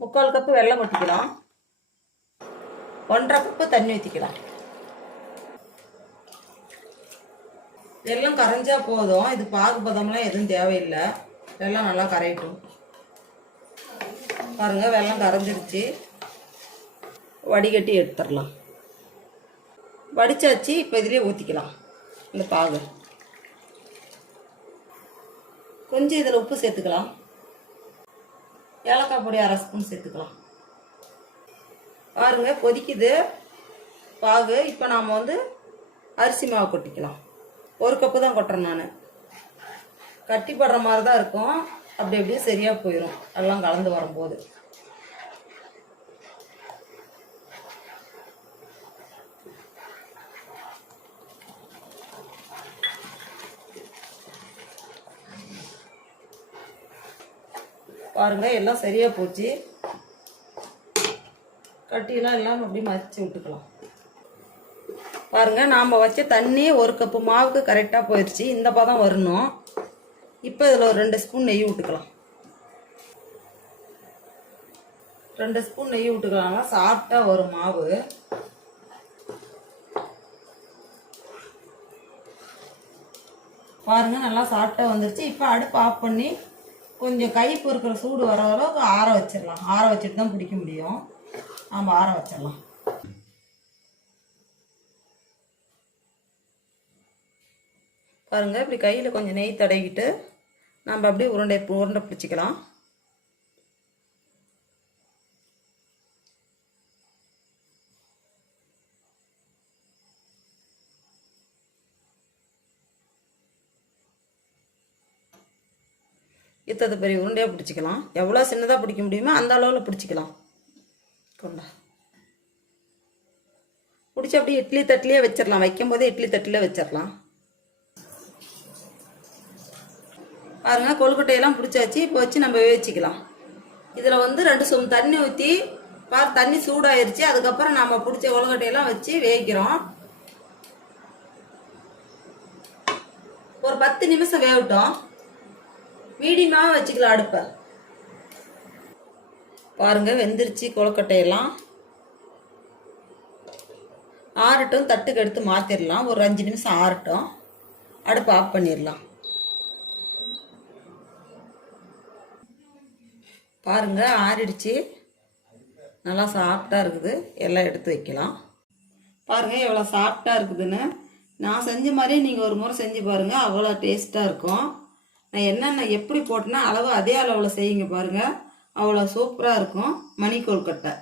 3/4 cup வெல்லம் கொட்டிக்கலாம். 1/2 cup தண்ணி ஊற்றிக்கலாம். வெல்லம் கரைஞ்சா போதும். இது பாகு பதம்லாம் எதுவும் தேவையில்லை. வெல்லம் நல்லா கரையட்டும். பாருங்க, வெல்லம் கரைஞ்சிருச்சு. வடிகட்டி எடுத்துடலாம். வடிச்சாச்சு. இப்போ இதிலே ஊற்றிக்கலாம் இந்த பாகு. கொஞ்சம் இதில் உப்பு சேர்த்துக்கலாம். ஏலக்காய் பொடி 1/2 ஸ்பூன் சேர்த்துக்கலாம். பாருங்க, கொதிக்குது பாகு. இப்போ நாம் அரிசி மாவு கொட்டிக்கலாம். 1 கப்பு தான் கொட்டுறேன் நான். கட்டி படுற மாதிரி தான் இருக்கும். அப்படி அப்படியே சரியாக போயிடும் எல்லாம் கலந்து வரும்போது. பாருங்க, எல்லாம் சரியாக போச்சு. கட்டியெல்லாம் எல்லாம் அப்படி மதிச்சு விட்டுக்கலாம். பாருங்க, நாம் வச்ச தண்ணி 1 கப்பு மாவுக்கு கரெக்டாக போயிடுச்சு. இந்த பதம் வரணும். இப்போ இதில் ஒரு 2 ஸ்பூன் நெய் விட்டுக்கலாம். 2 ஸ்பூன் நெய் விட்டுக்கலாம்னா சாஃப்டாக வரும் மாவு. பாருங்க, நல்லா சாஃப்டாக வந்துருச்சு. இப்போ அடுப்பு ஆஃப் பண்ணி கொஞ்சம் கை பொறுக்கிற சூடு வர அளவுக்கு ஆற வச்சிடலாம். ஆற வச்சுட்டு தான் பிடிக்க முடியும். நாம் ஆற வச்சிடலாம். பாருங்க, இப்படி கையில் கொஞ்சம் நெய் தடவிட்டு நம்ம அப்படியே உருண்டை பிடிச்சிக்கலாம். இத்தனை பெரிய உருண்டையாக பிடிச்சிக்கலாம். எவ்வளோ சின்னதாக பிடிக்க முடியுமோ அந்த அளவில் பிடிச்சிக்கலாம். கொண்டா பிடிச்சி அப்படியே இட்லி தட்டிலே வச்சிடலாம். வைக்கும் போதே இட்லி தட்டிலே வச்சிடலாம். பாருங்க, கொழுக்கட்டையெல்லாம் பிடிச்சாச்சு. இப்போ வச்சு நம்ம வேவிச்சிக்கலாம். இதில் 2 சொம்பு தண்ணி ஊற்றி தண்ணி சூடாயிருச்சு. அதுக்கப்புறம் நம்ம பிடிச்ச கொழுக்கட்டையெல்லாம் வச்சு வேவிக்கிறோம். ஒரு 10 நிமிஷம் வேகட்டும். மீடியமாக வச்சுக்கலாம் அடுப்பை. பாருங்க, வெந்துருச்சு கொழுக்கட்டையெல்லாம். ஆறட்டும். தட்டுக்கு எடுத்து மாற்றிடலாம். ஒரு 5 நிமிஷம் ஆறட்டும். அடுப்பை ஆஃப் பண்ணிடலாம். பாருங்க, ஆறிடுச்சு. நல்லா சாஃப்டாக இருக்குது. எல்லாம் எடுத்து வைக்கலாம். பாருங்க, எவ்வளோ சாஃப்டாக இருக்குதுன்னு. நான் செஞ்ச மாதிரியே நீங்கள் ஒரு முறை செஞ்சு பாருங்கள். அவ்வளோ டேஸ்ட்டாக இருக்கும். நான் என்னென்ன எப்படி போட்டேன்னா அளவு அதே அளவில் செய்யுங்க. பாருங்கள், அவ்வளோ சூப்பராக இருக்கும் மணி கொழுக்கட்டை.